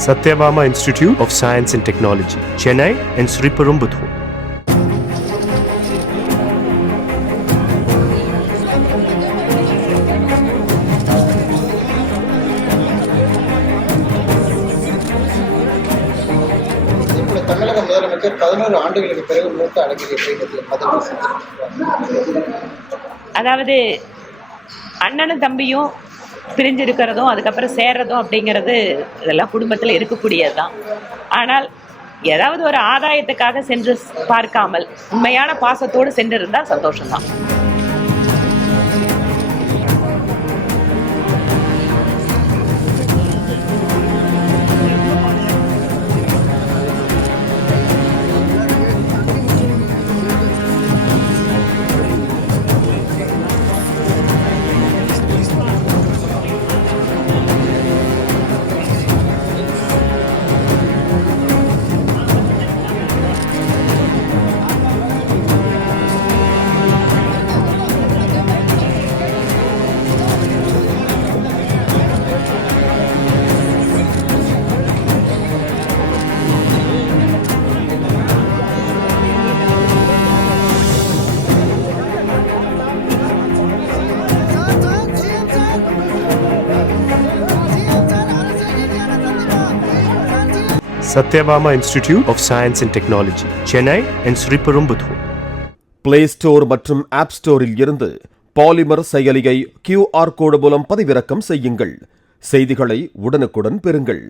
Satyabama Institute of Science and Technology, Chennai and Sri Perumbudur. தமிழக முதலமைச்சர் 11 ஆண்டுகளுக்கு பிறகு மூத்த அழகிரி இயக்கத்தில் பதவி செஞ்சிருக்கிறார். அதாவது அண்ணனும் தம்பியும் பிரிஞ்சிருக்கிறதும் அதுக்கப்புறம் சேர்றதும் அப்படிங்கிறது இதெல்லாம் குடும்பத்தில் இருக்கக்கூடியது தான். ஆனால் ஏதாவது ஒரு ஆதாயத்துக்காக சென்று பார்க்காமல் உண்மையான பாசத்தோடு சென்றிருந்தால் சந்தோஷம்தான். Satyabama Institute of Science and Technology, Chennai and Sri Perumbudur. Play store மற்றும் ஆப் ஸ்டோரில் இருந்து பாலிமர் செயலியை QR கோடு மூலம் பதிவிறக்கம் செய்யுங்கள். செய்திகளை உடனுக்குடன் பெறுங்கள்.